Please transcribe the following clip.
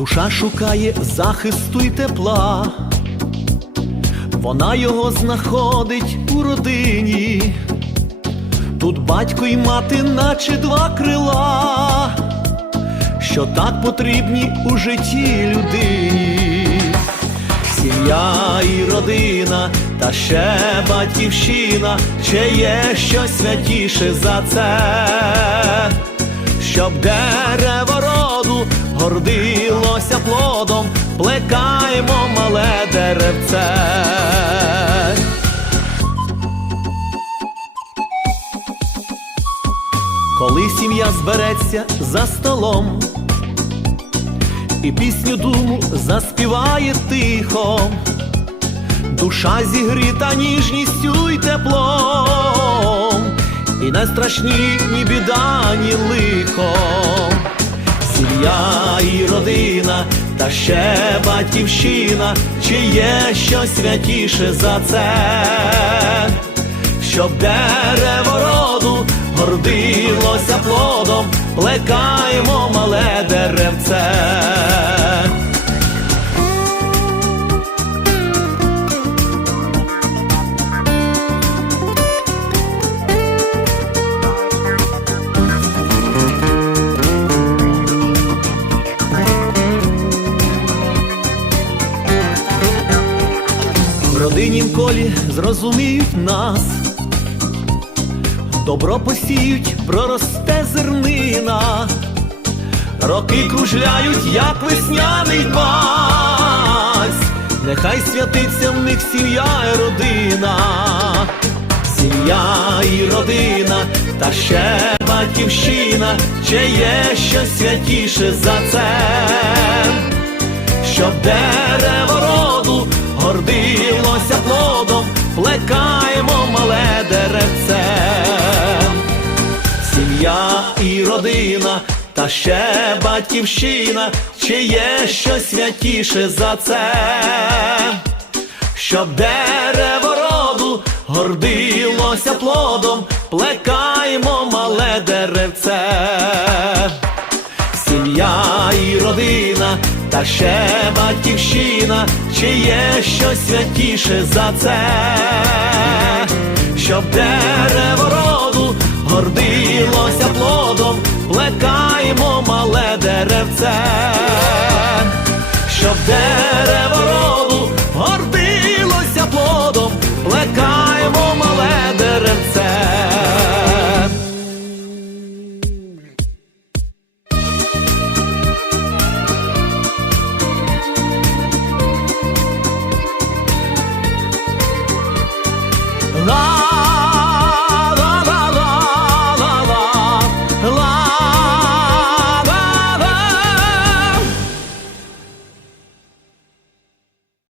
Душа шукає захисту й тепла, вона його знаходить у родині. Тут батько й мати, наче два крила, що так потрібні у житті людині. Сім'я і родина, та ще батьківщина, чи є щось святіше за це, щоб дерево роду гордилося плодом, плекаємо мале деревце. Коли сім'я збереться за столом і пісню думу заспіває тихо, душа зігріта ніжністю й теплом, і не страшні ні біда, ні лихо, сім'я і родина, та ще батьківщина, чи є щось святіше за це, щоб дерево роду гордилося плодом, плекаємо мале деревце. В родинім колі зрозуміють нас, добро посіють, проросте зернина, роки кружляють, як весняний бась, нехай святиться в них сім'я і родина, сім'я і родина, та ще батьківщина, чи є щось святіше за це? Щоб дерево гордилося плодом, плекаємо мале деревце. Сім'я і родина, та ще батьківщина, чи є щось святіше за це, щоб дерево роду гордилося плодом, плекаємо мале деревце сім'я і родина, та ще батьківщина, чи є щось святіше за це, щоб дерево роду гордилося плодом, плекаємо мале деревце,